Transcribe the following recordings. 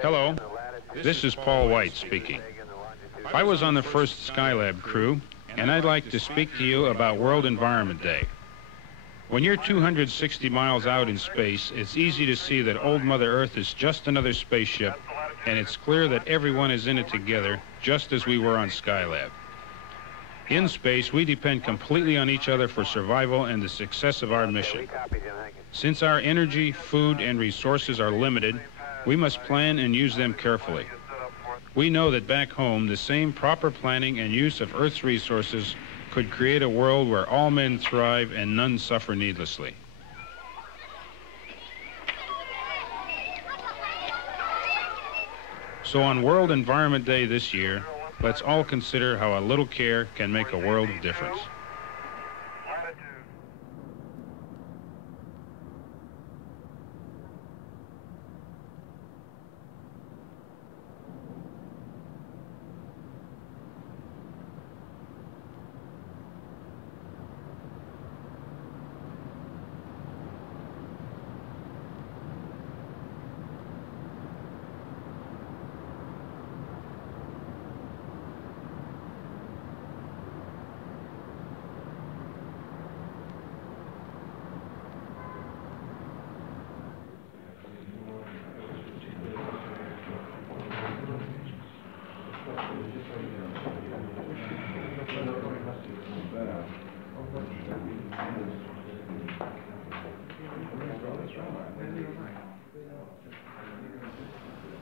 Hello, this is Paul White speaking. I was on the first Skylab crew, and I'd like to speak to you about World Environment Day. When you're 260 miles out in space, it's easy to see that old Mother Earth is just another spaceship, and it's clear that everyone is in it together, just as we were on Skylab. In space, we depend completely on each other for survival and the success of our mission. Since our energy, food, and resources are limited, we must plan and use them carefully. We know that back home, the same proper planning and use of Earth's resources could create a world where all men thrive and none suffer needlessly. So on World Environment Day this year, let's all consider how a little care can make a world of difference.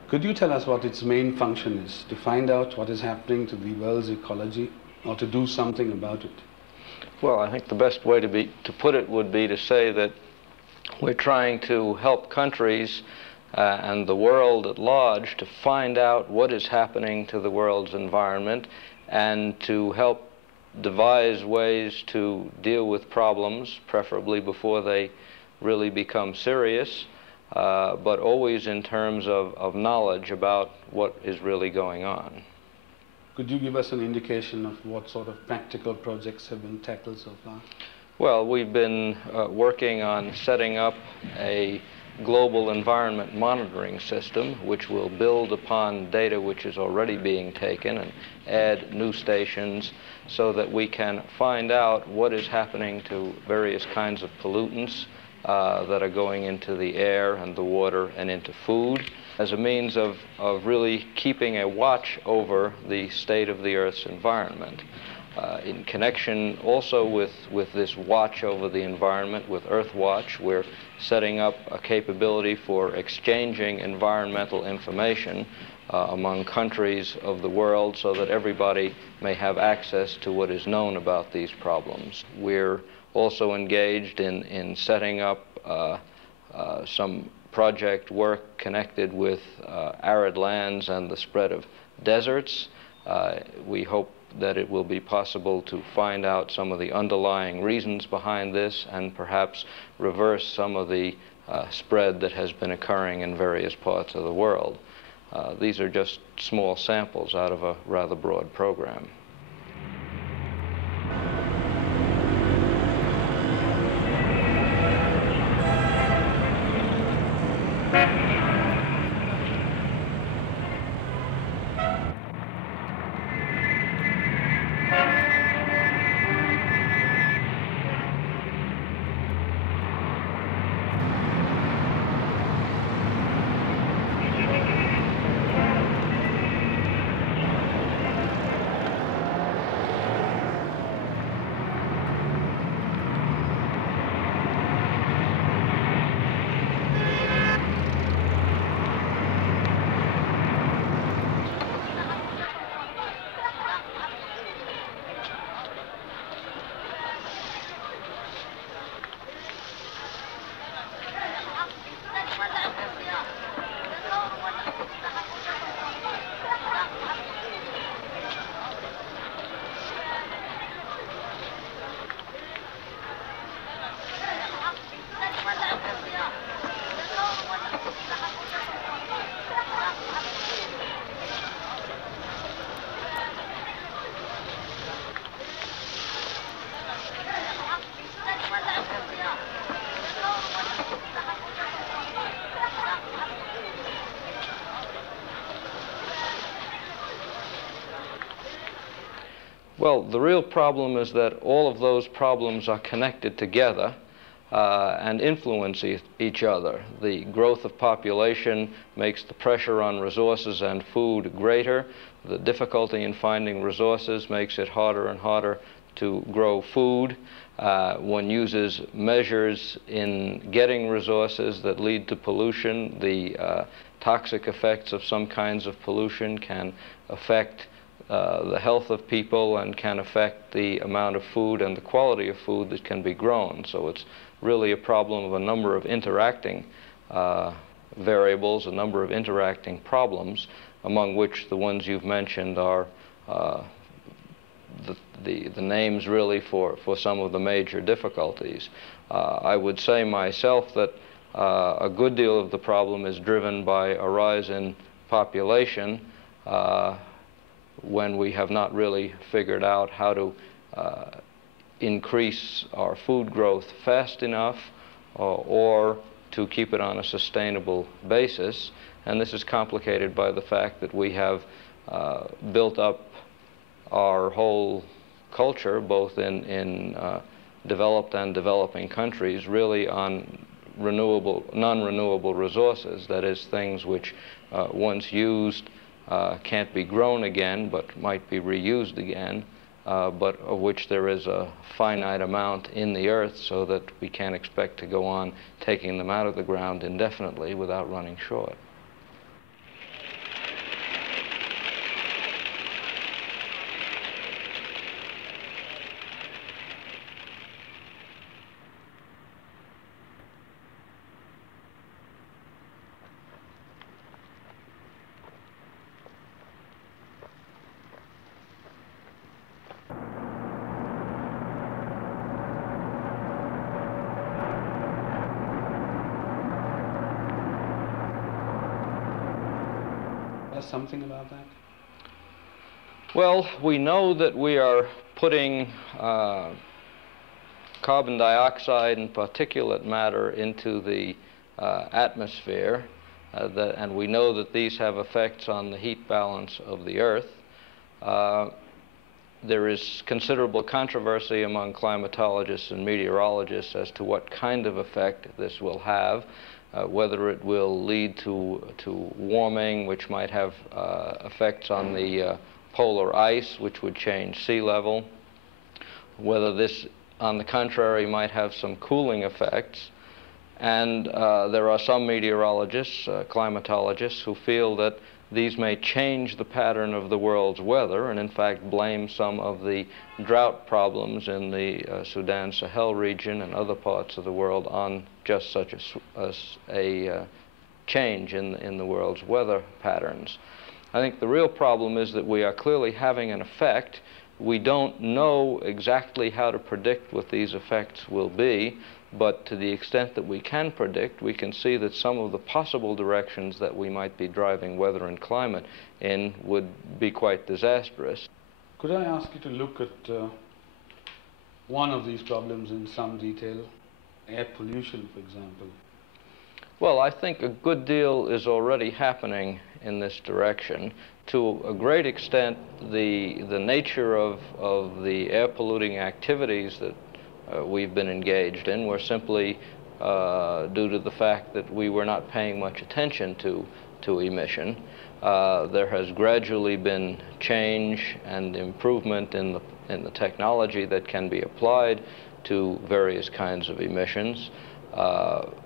Could you tell us what its main function is? To find out what is happening to the world's ecology, or to do something about it? Well, I think the best way to put it would be to say that we're trying to help countries and the world at large to find out what is happening to the world's environment and to help devise ways to deal with problems, preferably before they really become serious, but always in terms of knowledge about what is really going on. Could you give us an indication of what sort of practical projects have been tackled so far? Well, we've been working on setting up a global environment monitoring system which will build upon data which is already being taken and add new stations so that we can find out what is happening to various kinds of pollutants that are going into the air and the water and into food as a means of really keeping a watch over the state of the Earth's environment. In connection also with this watch over the environment with Earthwatch, we're setting up a capability for exchanging environmental information among countries of the world so that everybody may have access to what is known about these problems. We're also engaged in setting up some project work connected with arid lands and the spread of deserts. We hope that it will be possible to find out some of the underlying reasons behind this and perhaps reverse some of the spread that has been occurring in various parts of the world. These are just small samples out of a rather broad program. Well, the real problem is that all of those problems are connected together and influence each other. The growth of population makes the pressure on resources and food greater. The difficulty in finding resources makes it harder and harder to grow food. One uses measures in getting resources that lead to pollution. The toxic effects of some kinds of pollution can affect the health of people and can affect the amount of food and the quality of food that can be grown. So it's really a problem of a number of interacting variables, a number of interacting problems, among which the ones you've mentioned are the names really for some of the major difficulties. I would say myself that a good deal of the problem is driven by a rise in population when we have not really figured out how to increase our food growth fast enough or to keep it on a sustainable basis. And this is complicated by the fact that we have built up our whole culture, both in developed and developing countries, really on non-renewable resources. That is, things which once used can't be grown again, but might be reused again, but of which there is a finite amount in the earth, so that we can't expect to go on taking them out of the ground indefinitely without running short. Something about that? Well, we know that we are putting carbon dioxide and particulate matter into the atmosphere, and we know that these have effects on the heat balance of the Earth. There is considerable controversy among climatologists and meteorologists as to what kind of effect this will have. Whether it will lead to warming, which might have effects on the polar ice, which would change sea level. Whether this, on the contrary, might have some cooling effects. And there are some meteorologists, climatologists, who feel that these may change the pattern of the world's weather and in fact blame some of the drought problems in the Sudan Sahel region and other parts of the world on just such a change in the world's weather patterns. I think the real problem is that we are clearly having an effect. We don't know exactly how to predict what these effects will be, but to the extent that we can predict, we can see that some of the possible directions that we might be driving weather and climate in would be quite disastrous. Could I ask you to look at one of these problems in some detail? Air pollution, for example. Well, I think a good deal is already happening in this direction. To a great extent, the nature of the air polluting activities that we've been engaged in were simply due to the fact that we were not paying much attention to emission. There has gradually been change and improvement in the technology that can be applied to various kinds of emissions.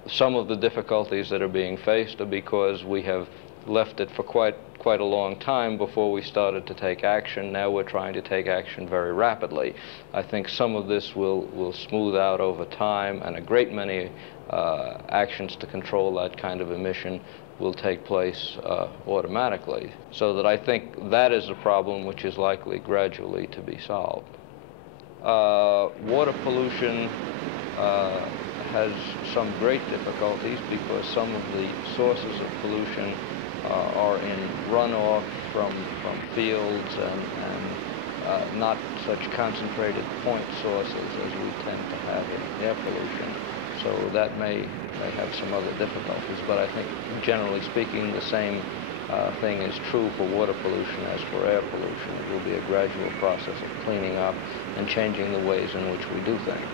Some of the difficulties that are being faced are because we have left it for quite a long time before we started to take action. Now we're trying to take action very rapidly. I think some of this will smooth out over time, and a great many actions to control that kind of emission will take place automatically. So that I think that is a problem which is likely gradually to be solved. Water pollution has some great difficulties because some of the sources of pollution are in runoff from fields and not such concentrated point sources as we tend to have in air pollution. So that may have some other difficulties, but I think generally speaking the same thing is true for water pollution as for air pollution. It will be a gradual process of cleaning up and changing the ways in which we do things.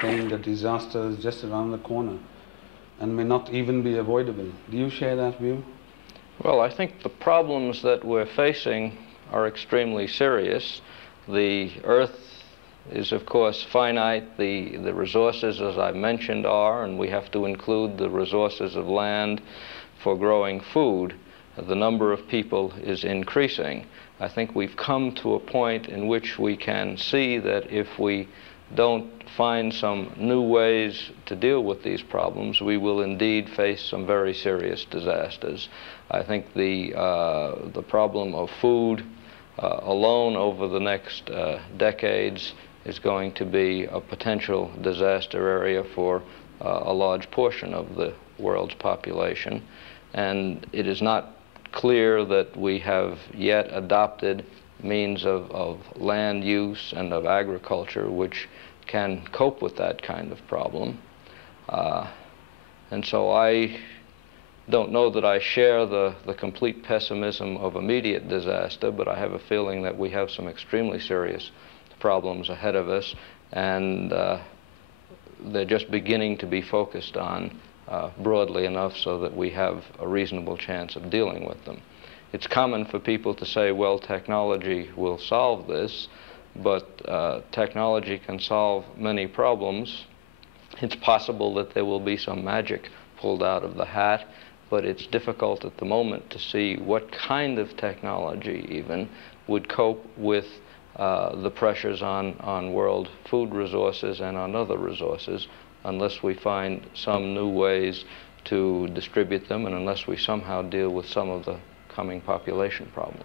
Saying that disaster is just around the corner and may not even be avoidable. Do you share that view? Well, I think the problems that we're facing are extremely serious. The Earth is, of course, finite. The resources, as I mentioned, are, and we have to include the resources of land for growing food. The number of people is increasing. I think we've come to a point in which we can see that if we don't find some new ways to deal with these problems, we will indeed face some very serious disasters. I think the problem of food alone over the next decades is going to be a potential disaster area for a large portion of the world's population. And it is not clear that we have yet adopted means of land use and of agriculture which can cope with that kind of problem. And so I don't know that I share the complete pessimism of immediate disaster, but I have a feeling that we have some extremely serious problems ahead of us, and they're just beginning to be focused on broadly enough so that we have a reasonable chance of dealing with them. It's common for people to say, well, technology will solve this, but technology can solve many problems. It's possible that there will be some magic pulled out of the hat, but it's difficult at the moment to see what kind of technology even would cope with the pressures on world food resources and on other resources unless we find some new ways to distribute them and unless we somehow deal with some of the coming population problems.